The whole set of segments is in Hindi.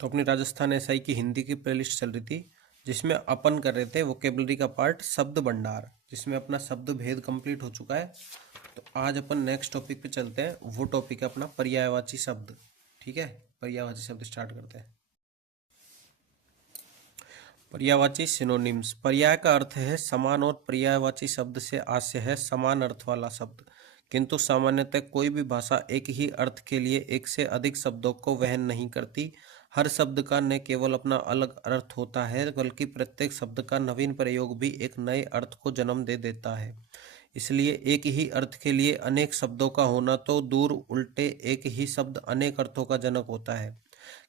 तो अपनी राजस्थान एसआई की हिंदी की प्लेलिस्ट चल रही थी, जिसमें अपन कर रहे थे वोकेबलरी का पार्ट शब्द भंडार, जिसमें अपना शब्द भेद कंप्लीट हो चुका है। तो आज अपन नेक्स्ट टॉपिक पे चलते हैं। वो टॉपिक है अपना पर्यायवाची शब्द। ठीक है, पर्यायवाची शब्द स्टार्ट करते हैं। पर्यायवाची सिनोनिम्स। पर्याय का अर्थ है समान और पर्यायवाची शब्द से आशय है समान अर्थ वाला शब्द। किंतु सामान्यतः कोई भी भाषा एक ही अर्थ के लिए एक से अधिक शब्दों को वहन नहीं करती। हर शब्द का न केवल अपना अलग अर्थ होता है, बल्कि प्रत्येक शब्द का नवीन प्रयोग भी एक नए अर्थ को जन्म दे देता है। इसलिए एक ही अर्थ के लिए अनेक शब्दों का होना तो दूर, उल्टे एक ही शब्द अनेक अर्थों का जनक होता है।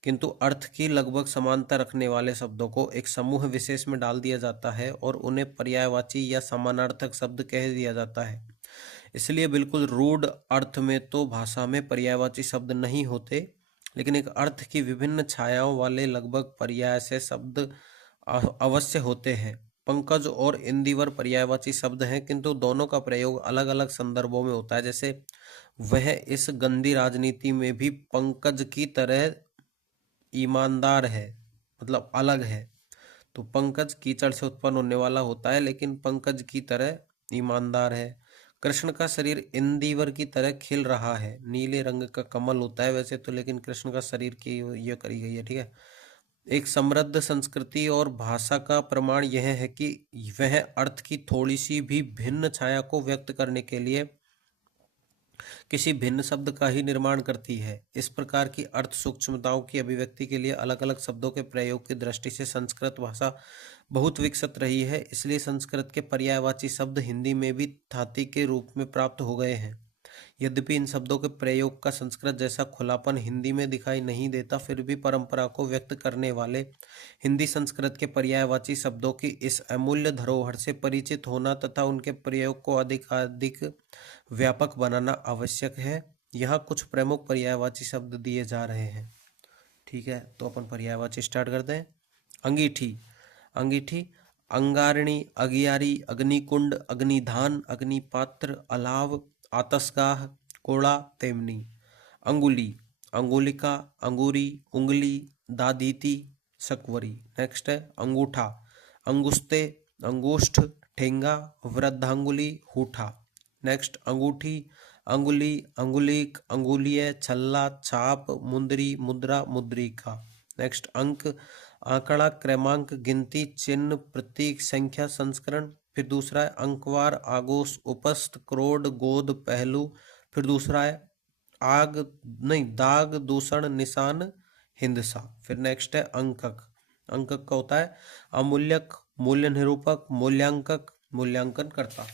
किंतु अर्थ की लगभग समानता रखने वाले शब्दों को एक समूह विशेष में डाल दिया जाता है और उन्हें पर्यायवाची या समानार्थक शब्द कह दिया जाता है। इसलिए बिल्कुल रूढ़ अर्थ में तो भाषा में पर्यायवाची शब्द नहीं होते, लेकिन एक अर्थ की विभिन्न छायाओं वाले लगभग पर्याय से शब्द अवश्य होते हैं। पंकज और इंदिवर पर्यायवाची शब्द हैं, किंतु दोनों का प्रयोग अलग अलग संदर्भों में होता है। जैसे वह इस गंदी राजनीति में भी पंकज की तरह ईमानदार है, मतलब अलग है। तो पंकज कीचड़ से उत्पन्न होने वाला होता है, लेकिन पंकज की तरह ईमानदार है। कृष्ण का शरीर इंदिवर की तरह खिल रहा है। नीले रंग का कमल होता है वैसे तो, लेकिन कृष्ण का शरीर की ये करी गई है। ठीक है। एक समृद्ध संस्कृति और भाषा का प्रमाण यह है कि वह अर्थ की थोड़ी सी भी भिन्न छाया को व्यक्त करने के लिए किसी भिन्न शब्द का ही निर्माण करती है। इस प्रकार की अर्थ सूक्ष्मताओं की अभिव्यक्ति के लिए अलग अलग शब्दों के प्रयोग की दृष्टि से संस्कृत भाषा बहुत विकसित रही है। इसलिए संस्कृत के पर्यायवाची शब्द हिंदी में भी धातु के रूप में प्राप्त हो गए हैं। यद्यपि इन शब्दों के प्रयोग का संस्कृत जैसा खुलापन हिंदी में दिखाई नहीं देता, फिर भी परंपरा को व्यक्त करने वाले हिंदी संस्कृत के पर्यायवाची शब्दों की इस अमूल्य धरोहर से परिचित होना तथा उनके प्रयोग को अधिक व्यापक बनाना आवश्यक है। यहाँ कुछ प्रमुख पर्यायवाची शब्द दिए जा रहे हैं। ठीक है, तो अपन पर्यायवाची स्टार्ट करते हैं। अंगीठी। अंगीठी अंगारिणी, अगियारी, अग्निकुंड, अग्निधान, अग्निपात्र, अलाव, आतसगाह, कोड़ा, तेमनी। अंगुली, अंगुलिका, अंगूरी, उंगली, दादीती, सकवरी। नेक्स्ट है अंगूठा, अंगुस्ते, अंगूष्ठ, ठेंगा, वृद्धांगुली, हूठा। नेक्स्ट अंगूठी, अंगुली, अंगुलिक, अंगुलीय, छल्ला, छाप, मुंदरी, मुद्रा, मुद्रिका। नेक्स्ट अंक, आंकड़ा, क्रमांक, गिनती, चिन्ह, प्रतीक, संख्या, संस्करण। फिर दूसरा है अंकवार, आगोश, उपस्थ, क्रोड, गोद, पहलू। फिर दूसरा है दाग, दूषण, निशान, हिंदसा। फिर नेक्स्ट है अंकक। अंकक का होता है अमूल्यक, मूल्य निरूपक, मूल्यांकक, मूल्यांकन करता।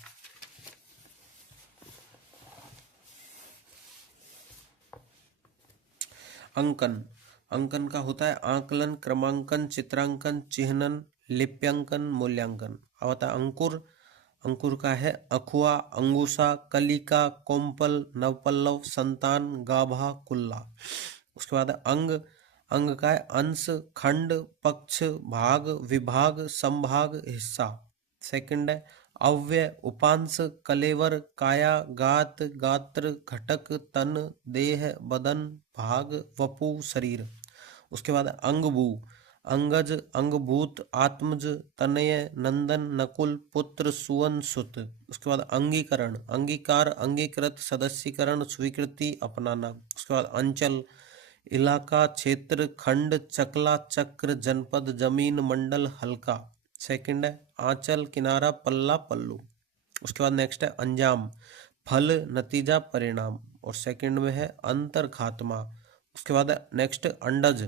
अंकन। अंकन का होता है आंकलन, क्रमांकन, चित्रांकन, चिह्नन, लिप्यांकन, मूल्यांकन। अब होता है अंकुर। अंकुर का है अखुआ, अंगूसा, कलिका, कोम्पल, नवपल्लव, संतान, गाभा, कुल्ला। उसके बाद अंग। अंग का है अंश, खंड, पक्ष, भाग, विभाग, संभाग, हिस्सा। सेकंड है अव्यय, उपांश, कलेवर, काया, गात, गात्र, घटक, तन, देह, बदन, भाग, वपु, शरीर। उसके बाद अंगभू, अंगज, अंगभूत, आत्मज, तनय, नंदन, नकुल, पुत्र, सुवन, सुत। उसके बाद अंगीकरण, अंगीकार, अंगीकृत, सदस्यीकरण, स्वीकृति, अपनाना। उसके बाद अंचल, इलाका, क्षेत्र, खंड, चकला, चक्र, जनपद, जमीन, मंडल, हल्का। सेकंड है आंचल, किनारा, पल्ला, पल्लू। उसके बाद नेक्स्ट है अंजाम, फल, नतीजा, परिणाम। और सेकंड में है अंतर खात्मा। उसके बाद है नेक्स्ट अंडज।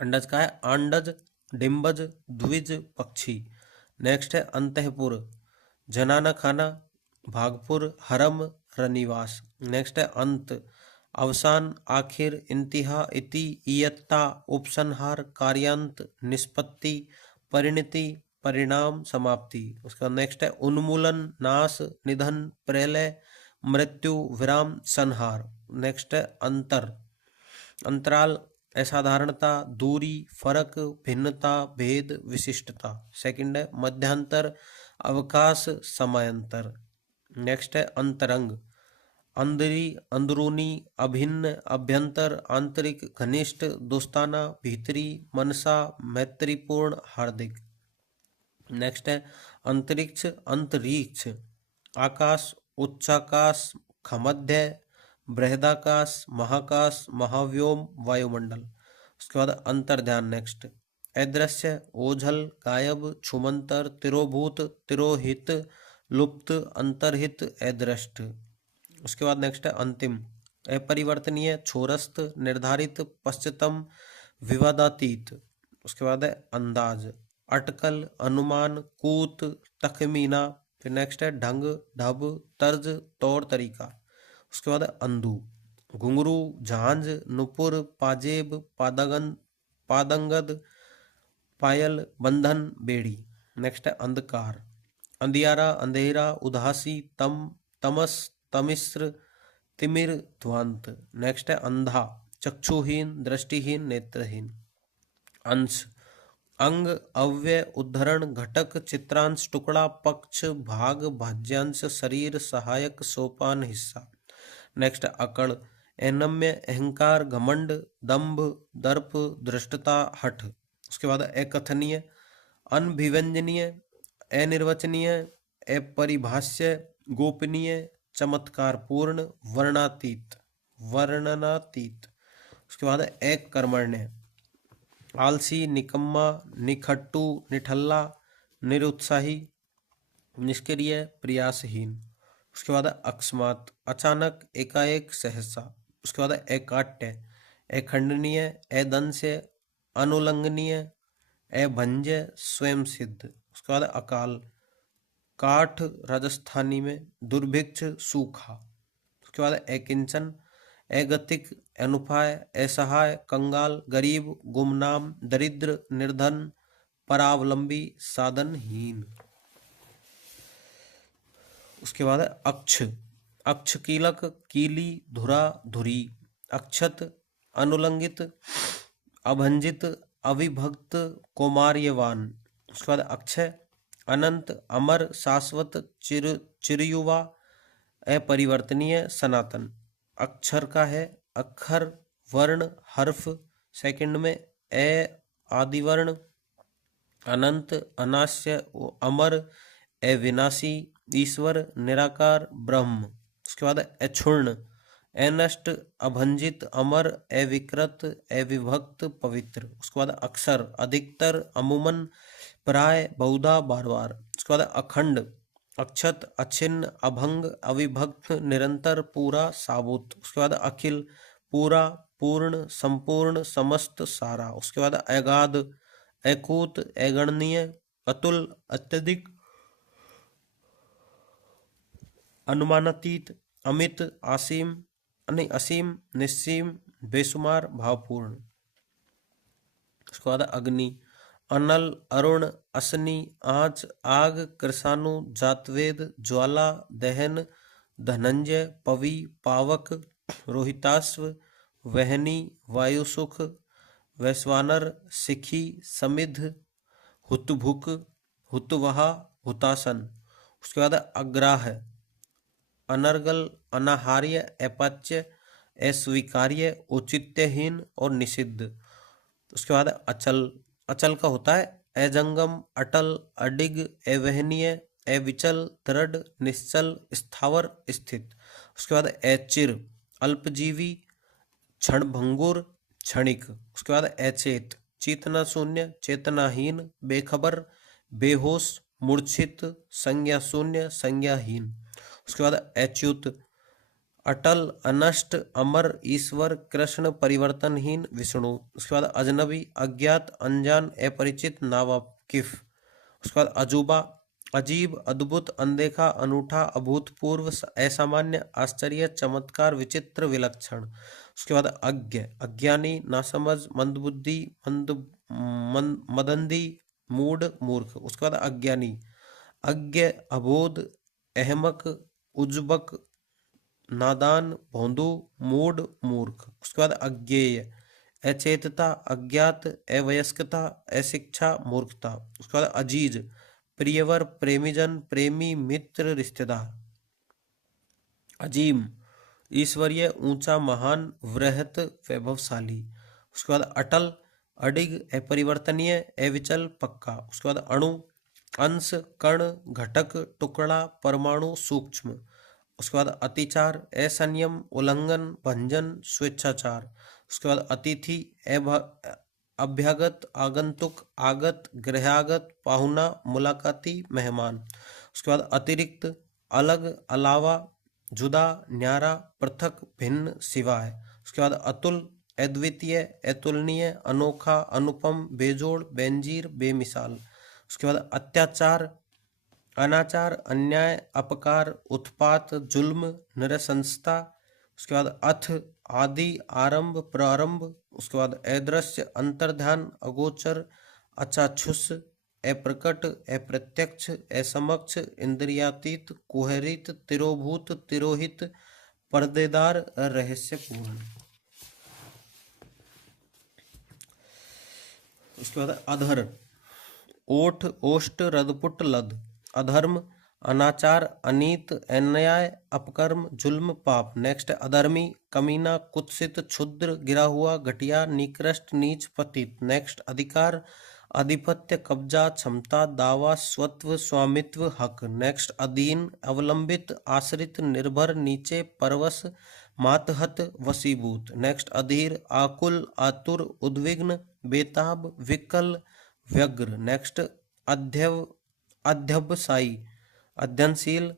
अंडज का है आंडज, डिम्बज, द्विज, पक्षी। नेक्स्ट है अंतःपुर, जनाना खाना, भागपुर, हरम, रनिवास। नेक्स्ट है अंत, अवसान, आखिर, इंतहा, इति, इयत्ता, उपसंहार, कार्यांत, निष्पत्ति, परिणति, परिणाम, समाप्ति। उसका नेक्स्ट है उन्मूलन, नाश, निधन, प्रलय, मृत्यु, विराम, संहार। नेक्स्ट है अंतर, अंतराल, असाधारणता, दूरी, फर्क, भिन्नता, भेद, विशिष्टता। सेकंड है मध्यांतर, अवकाश, समयांतर। नेक्स्ट है अंतरंग, अंदरी, अंदरूनी, अभिन्न, अभ्यंतर, आंतरिक, घनिष्ठ, दोस्ताना, भीतरी, मनसा, मैत्रीपूर्ण, हार्दिक। नेक्स्ट है अंतरिक्ष, अंतरिक्ष, आकाश, उच्चाकाश, खमध्य, बृहदाकाश, महाकाश, महाव्योम, वायुमंडल। उसके बाद अंतर्ध्यान। नेक्स्ट अदृश्य, ओझल, गायब, छुमंतर, तिरोभूत, तिरोहित, लुप्त, अंतर्हित, अदृष्ट। उसके बाद नेक्स्ट है अंतिम, अपरिवर्तनीय, छोरस्त, निर्धारित, पश्चितम, विवादातीत। उसके बाद है अंदाज, अटकल, अनुमान, कूत, तखमीना। फिर नेक्स्ट है ढंग, ढब, तर्ज, तौर तरीका। उसके बाद है अंधु, घुंघरू, झांझ, नुपुर, पाजेब, पादंगद, पायल, बंधन, बेड़ी। नेक्स्ट है अंधकार, अंधियारा, अंधेरा, उदासी, तमस, तमिश्र, तिमिर, ध्वांत। नेक्स्ट है अंधा, चक्षुहीन, दृष्टिहीन, नेत्रहीन। अंश, अंग, अव्यय, उद्धरण, घटक, चित्रांश, टुकड़ा, पक्ष, भाग, भाज्यांश, शरीर, सहायक, सोपान, हिस्सा। नेक्स्ट अकड़, अनम्य, अहंकार, घमंड, दंभ, दर्प, धृष्टता, हठ। उसके बाद अकथनीय, अनभिव्यंजनीय, अनिर्वचनीय, अपरिभाष्य, गोपनीय, चमत्कारपूर्ण, वर्णनातीत। उसके बाद अकर्मण्य, आलसी, निकम्मा, निखट्टू, निठल्ला, निरुत्साही, निष्क्रिय, प्रयासहीन। उसके बाद अकस्मात, अचानक, एकाएक, सहसा। उसके बाद एकाट्य, अखंडनीय, अदंस्य, अनुल्लंघनीय, अभंज्य, स्वयं सिद्ध। उसके बाद अकाल, काठ, राजस्थानी में, दुर्भिक्ष, सूखा। उसके बाद अकिंचन, अगतिक, अनुपाय, असहाय, कंगाल, गरीब, गुमनाम, दरिद्र, निर्धन, परावलंबी, साधनहीन। उसके बाद है अक्ष, अक्ष कीलक, कीली, धुरा, धुरी, अक्षत, अनुलंघित, अभंजित, अविभक्त, कौमार्यवान। उसके बाद अक्षय, अनंत, अमर, शाश्वत, चिरयुवा, अपरिवर्तनीय, सनातन। अक्षर का है अक्षर, वर्ण, हर्फ, सेकंड में ए, आदिवर्ण, अनंत, अनास्य, अमर, अविनाशी, ईश्वर, निराकार, ब्रह्म। उसके बाद अक्षुण्ण, अनष्ट, अभंजित, अमर, अविकृत, अविभक्त, पवित्र। उसके बाद अक्षर, अधिकतर, अमूमन, प्राय, बहुधा, बार बार। उसके बाद अखंड, अक्षत, अछिन्न, अभंग, अविभक्त, निरंतर, पूरा, साबुत। उसके बाद अखिल, पूरा, पूर्ण, संपूर्ण, समस्त, सारा। उसके बाद अगाध, अकूत, अगणनीय, अतुल, अत्यधिक, अनुमानातीत, अमित, असीम, निस्सीम, बेसुमार, भावपूर्ण। उसके बाद अग्नि, अनल, अरुण, असनी, आँच, आग, कृषाणु, जातवेद, ज्वाला, दहन, धनंजय, पवि, पावक, रोहिताश्व, वहनी, वायुसुख, वैश्वानर, सिखी, समिध, हुतभुक, हुतवहा, हुतासन। उसके बाद अग्राह, अनर्गल, अनाहार्य, अपच्य, अस्वीकार्य, औचित्यहीन और निषिद्ध। उसके बाद अचल, अचल का होता है अजंगम, अटल, अडिग, अवहनीय, अविचल, दृढ़, निश्चल, स्थावर, स्थित। उसके बाद अचिर, अल्पजीवी, क्षणभंगुर, क्षणिक। उसके बाद अचेत, चेतना शून्य, चेतनाहीन, बेखबर, बेहोश, मूर्छित, संज्ञा शून्य, संज्ञाहीन। उसके बाद अच्युत, अटल, अनष्ट, अमर, ईश्वर, कृष्ण, परिवर्तनहीन, विष्णु। उसके बाद अजनबी, अज्ञात, अनजान, अपरिचित, नावाकिफ। उसके बाद अजूबा, अजीब, अद्भुत, अनदेखा, अनूठा, अभूतपूर्व, असामान्य, आश्चर्य, चमत्कार, विचित्र, विलक्षण। उसके बाद अज्ञ, अज्ञानी, नासमझ, मंदबुद्धि, मदंदी, मूढ़, मूर्ख। उसके बाद अज्ञानी, अज्ञ, अबोध, अहमक, उज्बक, नादान, भोंदू, मूढ़, मूर्ख। उसके बाद अज्ञेय, अचेतता, अज्ञात, अवयस्कता, अशिक्षा, मूर्खता। उसके बाद अजीज, प्रियवर, प्रेमीजन, प्रेमी, मित्र, रिश्तेदार। अजीम, ईश्वरीय, ऊंचा, महान, वृहत, वैभवशाली। उसके बाद अटल, अडिग, अपरिवर्तनीय, अविचल, पक्का। उसके बाद अणु, अंश, कण, घटक, टुकड़ा, परमाणु, सूक्ष्म। उसके बाद अतिचार, असंयम, उल्लंघन, भंजन, स्वेच्छाचार। उसके बाद अतिथि, अभ्यागत, आगंतुक, आगत, गृहागत, पाहुना, मुलाकाती, मेहमान। उसके बाद अतिरिक्त, अलग, अलावा, जुदा, न्यारा, पृथक, भिन्न, सिवाय। उसके बाद अतुल, अद्वितीय, अतुलनीय, अनोखा, अनुपम, बेजोड़, बेनजीर, बेमिसाल। उसके बाद अत्याचार, अनाचार, अन्याय, अपकार, उत्पात, जुल्म, नृशंसता। उसके बाद अथ, आदि, आरंभ, प्रारंभ। उसके बाद अदृश्य, अंतर्ध्यान, अगोचर, अचाक्षुष, अप्रकट, अप्रत्यक्ष, असमक्ष, इंद्रियातीत, कुहरित, तिरोभूत, तिरोहित, पर्देदार, रहस्यपूर्ण। उसके बाद अधर, ओठ, ओष्ट, रदपुट, लद। अधर्म, अनाचार, अनीत, अन्याय, अपकर्म, जुल्म, पाप। नेक्स्ट अधर्मी, कमीना, कुत्सित, क्षुद्र, गिरा हुआ, घटिया, निकृष्ट, नीच, पतित। नेक्स्ट अधिकार, आधिपत्य, कब्जा, क्षमता, दावा, स्वत्व, स्वामित्व, हक। नेक्स्ट अधीन, अवलंबित, आश्रित, निर्भर, नीचे, परवश, मातहत, वशीभूत। नेक्स्ट अधीर, आकुल, आतुर, उद्विग्न, बेताब, विकल, व्यग्र। नेक्स्ट अध्यवसायी, अध्ययनशील,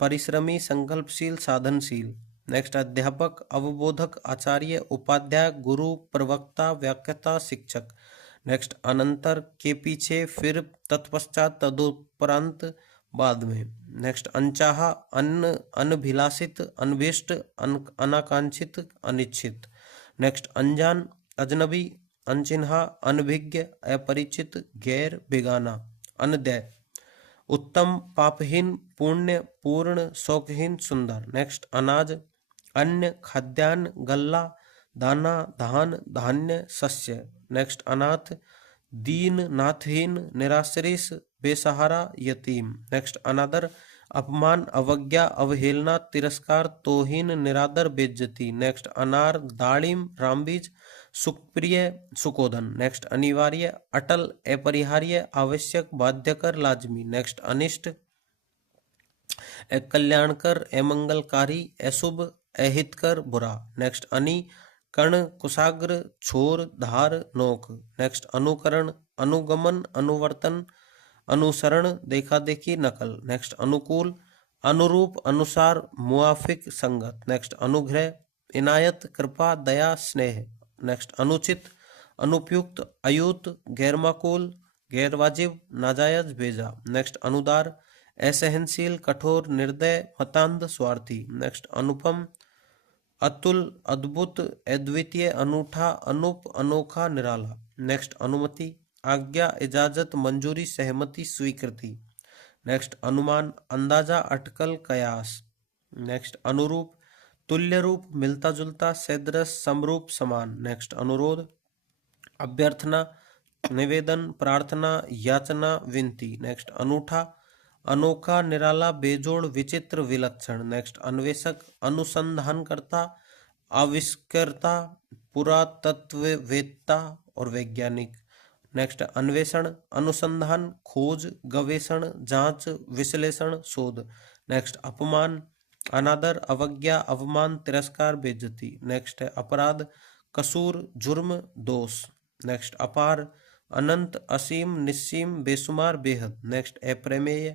परिश्रमी, संकल्पशील, साधनशील। नेक्स्ट अध्यापक, अवबोधक, आचार्य, उपाध्याय, गुरु, प्रवक्ता, व्याख्याता, शिक्षक। नेक्स्ट अनंतर, के पीछे, फिर, तत्पश्चात, तदुपरांत, बाद में। नेक्स्ट अनचाहा, अनभिलाषित, अनभिष्ट, अनाकांक्षित, अनिच्छित। नेक्स्ट अनजान, अजनबी, अनचिन्हा, अनभिज्ञ, अपरिचित, गैर, बेगाना। अनदय, उत्तम, पापहीन, पुण्य, पूर्ण, शौकहीन, सुंदर। नेक्स्ट अनाज, अन्न, खाद्यान्न, गल्ला, दाना, धान, धान्य, शस्य। नेक्स्ट अनाथ, दीन, नाथहीन, निराश्रित, बेसहारा, यतीम। नेक्स्ट अनादर, अपमान, अवज्ञा, अवहेलना, तिरस्कार, तौहीन, निरादर, बेइज्जती। नेक्स्ट अनार, दाड़िम, रामबीज, सुखप्रिय, सुकोधन। नेक्स्ट अनिवार्य, अटल, अपरिहार्य, आवश्यक, बाध्यकर, लाजमी। नेक्स्ट अनिष्ट, कल्याणकर, अमंगलकारी, अशुभ, अहितकर, बुरा। नेक्स्ट अनि, कर्ण, कुशाग्र, छोर, धार, नोक। नेक्स्ट अनुकरण, अनुगमन, अनुवर्तन, अनुसरण, देखा देखी, नकल। नेक्स्ट अनुकूल, अनुरूप, अनुसार, मुआफिक, संगत। नेक्स्ट अनुग्रह, इनायत, कृपा, दया, स्नेह। नेक्स्ट अनुचित, अनुपयुक्त, अयुत, गैरमाकूल, गैरवाजिब, नाजायज, भेजा। नेक्स्ट अनुदार, असहनशील, कठोर, निर्दय, मतांध, स्वार्थी। नेक्स्ट अनुपम, अतुल, अद्भुत, अद्वितीय, अनूठा, अनुप, अनोखा, निराला। नेक्स्ट अनुमति, आज्ञा, इजाजत, मंजूरी, सहमति, स्वीकृति। नेक्स्ट अनुमान, अंदाजा, अटकल, कयास। नेक्स्ट अनुरूप, तुल्य रूप, मिलता जुलता, सदृश, समरूप, समान। नेक्स्ट अनुरोध, अभ्यर्थना, निवेदन, प्रार्थना, याचना, विनती। नेक्स्ट अनूठा, अनोखा, निराला, बेजोड़, विचित्र, विलक्षण। नेक्स्ट अन्वेषक, अनुसंधानकर्ता, आविष्कर्ता, पुरातत्ववेत्ता और वैज्ञानिक। नेक्स्ट अन्वेषण, अनुसंधान, खोज, गवेषण, जांच, विश्लेषण, शोध। नेक्स्ट अपमान, अनादर, अवज्ञा, अवमान, तिरस्कार, बेइज्जती। नेक्स्ट है अपराध, कसूर, जुर्म, दोष। नेक्स्ट अपार, अनंत, असीम, निस्सीम, बेसुमार, बेहद। नेक्स्ट अप्रमेय,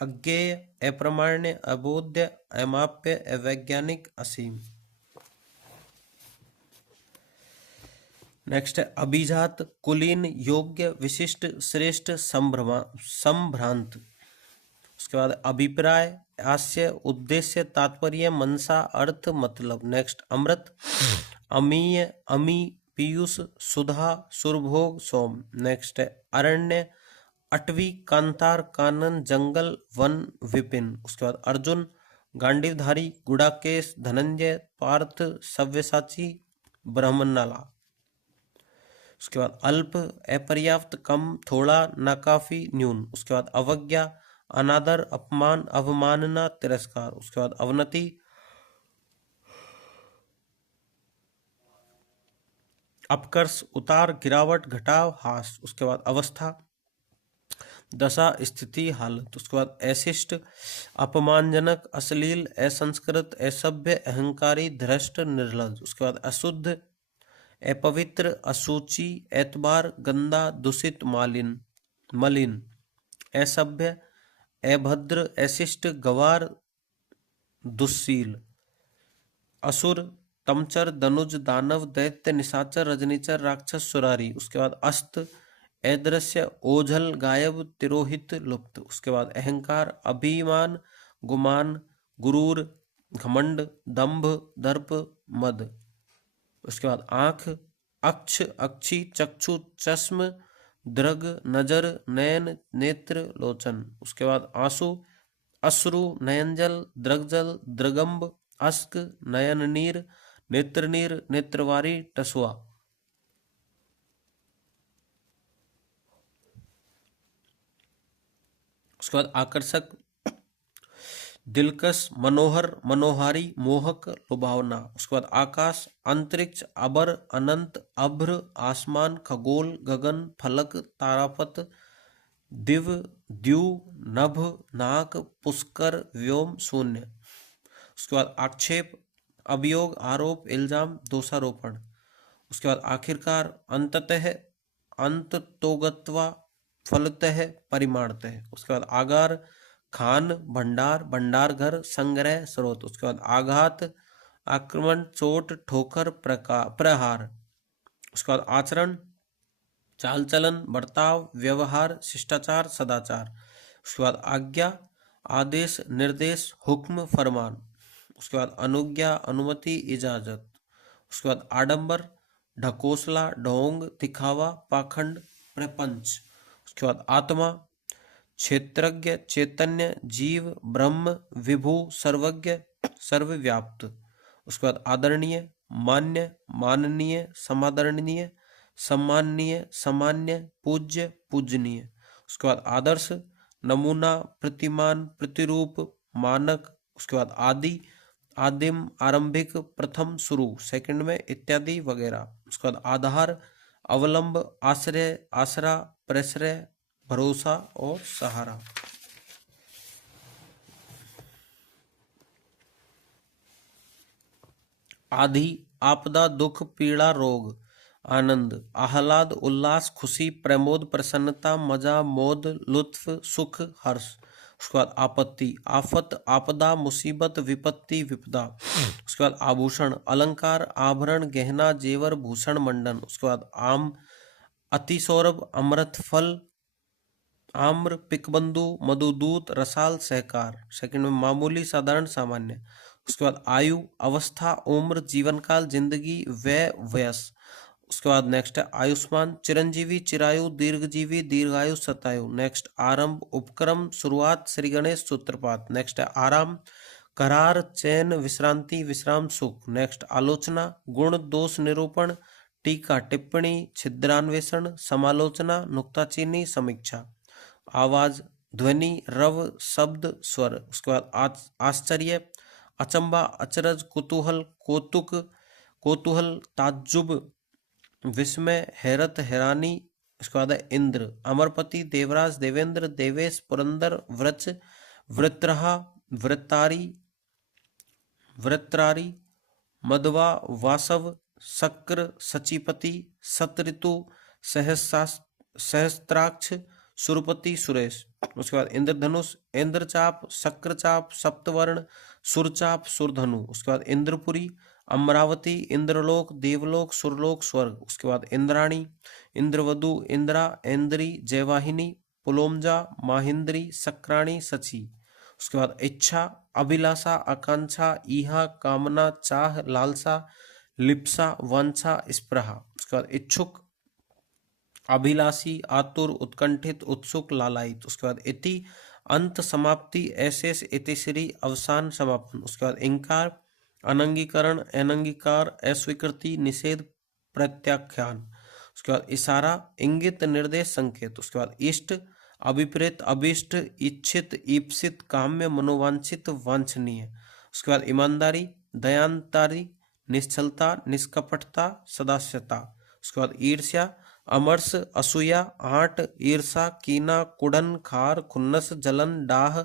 अज्ञेय, अप्रमाण्य, अबोध्य, अमाप्य, अवैज्ञानिक, असीम। नेक्स्ट है अभिजात, कुलीन, योग्य, विशिष्ट, श्रेष्ठ, संभ्रांत। उसके बाद अभिप्राय, आशय, उद्देश्य, तात्पर्य, मनसा, अर्थ, मतलब। नेक्स्ट अमृत, अमीय, अमी, पीयूष, सुधा, सुरभोग, सोम। नेक्स्ट है अरण्य, अटवी, कांतार, कानन, जंगल, वन, विपिन। उसके बाद अर्जुन, गांडीवधारी, गुड़ाकेश, धनंजय, पार्थ, सव्यसाची, ब्रह्मनाला। उसके बाद अल्प, अपर्याप्त, कम, थोड़ा, नाकाफी, न्यून। उसके बाद अवज्ञा, अनादर, अपमान, अवमानना, तिरस्कार। उसके बाद अवनति, अपकर्ष उतार गिरावट घटाव ह्रास। उसके बाद अवस्था दशा स्थिति हालत। उसके बाद अशिष्ट अपमानजनक अश्लील असंस्कृत असभ्य अहंकारी धृष्ट निर्लज। उसके बाद अशुद्ध अपवित्र अशुचि एतबार गंदा दूषित मालिन मलिन असभ्य अभद्र अशिष्ट गवार दुस्शील असुर तमचर दनुज दानव दैत्य निशाचर रजनीचर राक्षस सुरारी। उसके बाद अस्त अदृश्य ओझल गायब तिरोहित लुप्त। उसके बाद अहंकार अभिमान गुमान गुरूर घमंड दंभ दर्प मद। उसके बाद आंख अक्ष अक्षी चक्षु चश्म दृग नजर नयन नेत्र लोचन। उसके बाद आंसू अश्रु नयनजल दृगजल दृगंब अस्क नयन नीर नेत्रनीर नेत्रवारी टसुआ। उसके बाद आकर्षक दिलकश मनोहर मनोहारी मोहक लुभावना। उसके बाद आकाश अंतरिक्ष अबर अनंत अभ्र आसमान खगोल गगन फलक तारापथ दिव द्यू नभ नाक पुष्कर व्योम शून्य। उसके बाद आक्षेप अभियोग आरोप इल्जाम दोषारोपण। उसके बाद आखिरकार अंततः अंततोगत्वा फलतः परिमाणतः। उसके बाद आगार खान भंडार भंडार घर संग्रह स्रोत। उसके बाद आघात आक्रमण चोट ठोकर प्रहार। उसके बाद आचरण चाल चलन बर्ताव व्यवहार शिष्टाचार सदाचार। उसके बाद आज्ञा आदेश निर्देश हुक्म फरमान। उसके बाद अनुज्ञा अनुमति इजाजत। उसके बाद आडंबर ढकोसला ढोंग दिखावा पाखंड प्रपंच। उसके बाद आत्मा क्षेत्रज्ञ चैतन्य जीव ब्रह्म विभु सर्वज्ञ सर्वव्याप्त। उसके बाद आदरणीय मान्य माननीय समादरणीय सम्माननीय सामान्य पूज्य पूजनीय। उसके बाद आदर्श नमूना प्रतिमान प्रतिरूप मानक। उसके बाद आदि आदिम आरंभिक प्रथम शुरू सेकंड में इत्यादि वगैरह। उसके बाद आधार अवलंब आश्रय आसरा प्रश्रय भरोसा और सहारा। आदि आपदा दुख पीड़ा रोग आनंद आह्लाद उल्लास खुशी प्रमोद प्रसन्नता मजा मोद लुत्फ सुख हर्ष। उसके बाद आपत्ति आफत आपदा मुसीबत विपत्ति विपदा। उसके बाद आभूषण अलंकार आभरण गहना जेवर भूषण मंडन। उसके बाद आम अतिसौरभ अमृत फल आम्र पिकबंधु मधुदूत रसाल सहकार सेकंड में मामूली साधारण सामान्य। उसके बाद आयु अवस्था उम्र जीवन काल जिंदगी व्यय वयस। उसके बाद नेक्स्ट है आयुष्मान चिरंजीवी चिरायु दीर्घजीवी दीर्घायु शतायु। नेक्स्ट आरंभ उपक्रम शुरुआत श्री गणेश सूत्रपात। नेक्स्ट है आराम करार चैन विश्रांति विश्राम सुख। नेक्स्ट आलोचना गुण दोष निरूपण टीका टिप्पणी छिद्रान्वेषण समालोचना नुक्ताचीनी समीक्षा। आवाज ध्वनि रव शब्द स्वर। उसके बाद आश्चर्य अचंबा अचरज कुतूहल कौतुक कौतूहल ताज्जुब विस्मय हैरत हैरानी। उसके बाद इंद्र अमरपति देवराज देवेंद्र देवेश पुरंदर व्रच वृत्रहा वृत्तारी वृत्रारी मधवा वासव शक्र सचिपति सतऋतु सहस्त्राक्ष सुरपति सुरेश। उसके बाद इंद्रधनुष इंद्रचाप शक्रचाप सप्तवर्ण सुरचाप सुरधनु। उसके बाद इंद्रपुरी अमरावती इंद्रलोक देवलोक सुरलोक स्वर्ग। उसके बाद इंद्राणी इंद्रवधु इंद्रा इंद्री जयवाहिनी पुलोमजा माहिंद्री सक्राणी सची। उसके बाद इच्छा अभिलाषा आकांक्षा ईहा कामना चाह लालसा लिप्सा वांछा स्पृहा। उसके बाद इच्छुक अभिलाषी आतुर उत्कंठित उत्सुक लालायित। उसके बाद इति अंत समाप्ति ऐशेष इतिश्री अवसान समापन। उसके बाद इंकार अनंगीकरण अनंगीकार अस्वीकृति निषेध प्रत्याख्यान। उसके बाद इशारा इंगित निर्देश संकेत। उसके बाद इष्ट अभिप्रेत अभिष्ट इच्छित ईप्सित काम्य मनोवांछित वांछनीय। उसके बाद ईमानदारी दयांतारी निश्चलता निष्कपटता सदास्यता। उसके बाद ईर्ष्या, अमर्ष, असूया, आट, ईर्षा, कीना, कुड़न, खार, खुन्नस, जलन, डाह,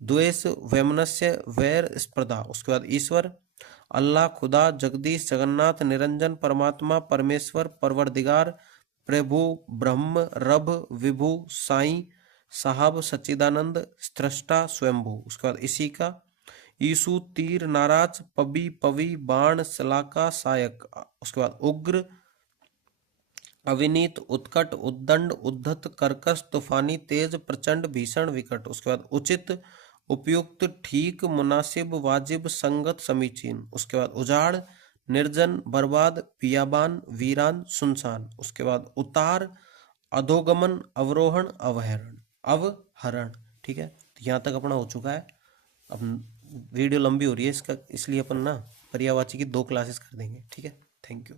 द्वेष, वैमनस्य, वैर, स्पर्धा। उसके बाद ईश्वर, अल्लाह, खुदा, जगदीश, जगन्नाथ, निरंजन, परमात्मा, परमेश्वर, परवरदिगार, प्रभु, ब्रह्म, रब, विभु, साईं, साहब, सच्चिदानंद, स्रष्टा, स्वयंभू। उसके बाद इसी का ईसु, तीर, नाराज, पबी, पवी, बाण, सलाका, सायक। उसके बाद उग्र, अविनीत, उत्कट, उद्दंड, उद्धत, कर्कश, तूफानी, तेज, प्रचंड, भीषण, विकट। उसके बाद उचित, उपयुक्त, ठीक, मुनासिब, वाजिब, संगत, समीचीन। उसके बाद उजाड़, निर्जन, बर्बाद, बियाबान, वीरान, सुनसान। उसके बाद उतार, अधोगमन, अवरोहण, अवहरण, अवहरण। ठीक है, तो यहाँ तक अपना हो चुका है। अब वीडियो लंबी हो रही है इसका, इसलिए अपन ना पर्यायवाची की 2 क्लासेस कर देंगे। ठीक है, थैंक यू।